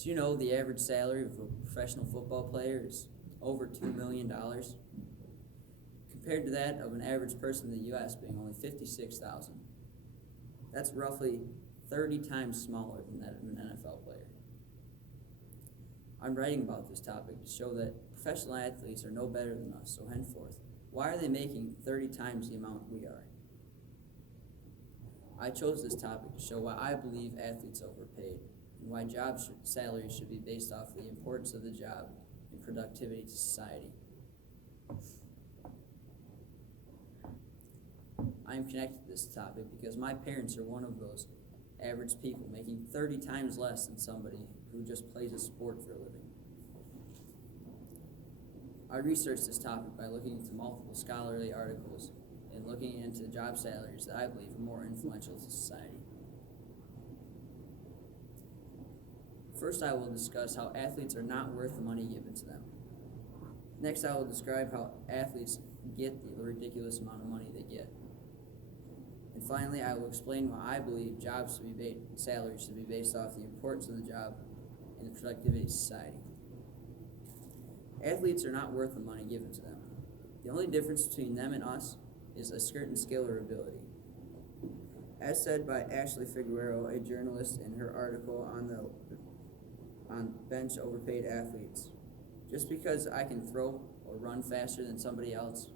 Did you know the average salary of a professional football player is over $2 million? Compared to that of an average person in the U.S. being only $56,000. That's roughly 30 times smaller than that of an NFL player. I'm writing about this topic to show that professional athletes are no better than us, so henceforth, why are they making 30 times the amount we are? I chose this topic to show why I believe athletes are overpaid and why salaries should be based off the importance of the job and productivity to society. I am connected to this topic because my parents are one of those average people making 30 times less than somebody who just plays a sport for a living. I researched this topic by looking into multiple scholarly articles and looking into job salaries that I believe are more influential to society. First, I will discuss how athletes are not worth the money given to them. Next, I will describe how athletes get the ridiculous amount of money they get. And finally, I will explain why I believe salaries should be based off the importance of the job and the productivity of society. Athletes are not worth the money given to them. The only difference between them and us is a certain skill or ability. As said by Ashley Figueroa, a journalist, in her article on bench overpaid athletes, just because I can throw or run faster than somebody else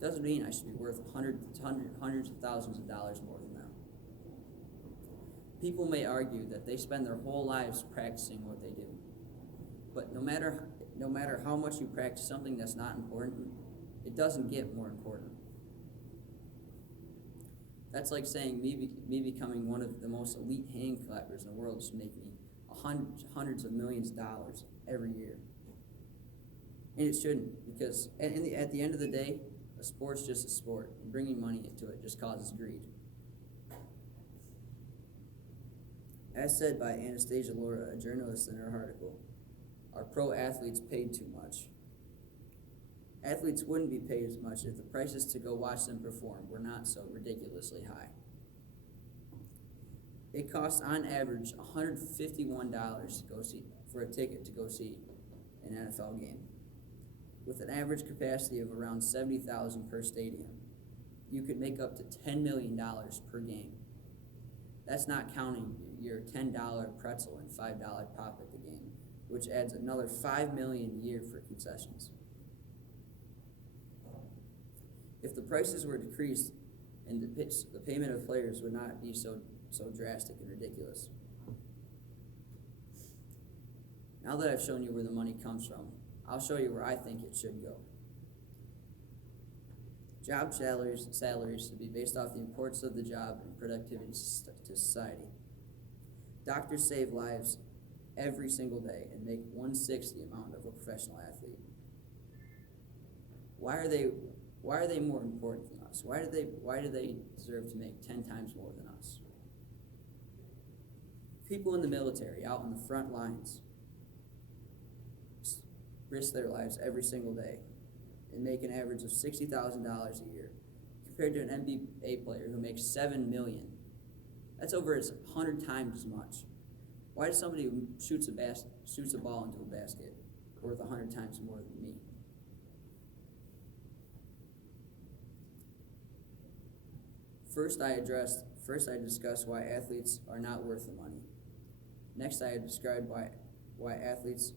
doesn't mean I should be worth hundreds of thousands of dollars more than them. People may argue that they spend their whole lives practicing what they do, but no matter how much you practice something that's not important, it doesn't get more important. That's like saying me becoming one of the most elite hand clappers in the world should make me hundreds of millions of dollars every year. And it shouldn't, because at the end of the day, a sport's just a sport, and bringing money into it just causes greed. As said by Anastasia Laura, a journalist, in her article, are pro athletes paid too much? Athletes wouldn't be paid as much if the prices to go watch them perform were not so ridiculously high. It costs on average $151 for a ticket to go see an NFL game. With an average capacity of around 70,000 per stadium, you could make up to $10 million per game. That's not counting your $10 pretzel and $5 pop at the game, which adds another $5 million a year for concessions. If the prices were decreased, and the payment of players would not be so drastic and ridiculous. Now that I've shown you where the money comes from, I'll show you where I think it should go. Job salaries should be based off the importance of the job and productivity to society. Doctors save lives every single day and make 1/6 the amount of a professional athlete. Why are they more important than us? Why do they deserve to make 10 times more than us? People in the military out on the front lines risk their lives every single day and make an average of $60,000 a year, compared to an NBA player who makes $7 million. That's over 100 times as much. Why does somebody who shoots a ball into a basket worth 100 times more than me? First, I discussed why athletes are not worth the money. Next, I described why athletes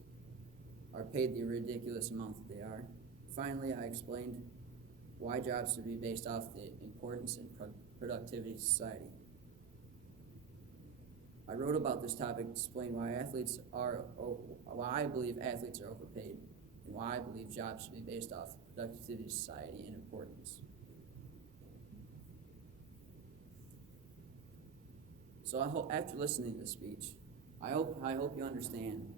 are paid the ridiculous amount that they are. Finally, I explained why jobs should be based off the importance and productivity of society. I wrote about this topic to explain why I believe athletes are overpaid, and why I believe jobs should be based off productivity of society and importance. So after listening to this speech, I hope you understand.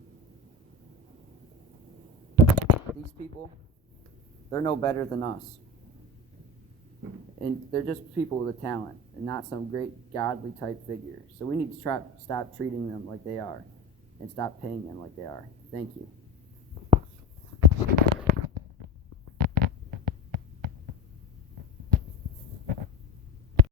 These people, they're no better than us. And they're just people with a talent and not some great godly type figure. So we need to stop treating them like they are and stop paying them like they are. Thank you.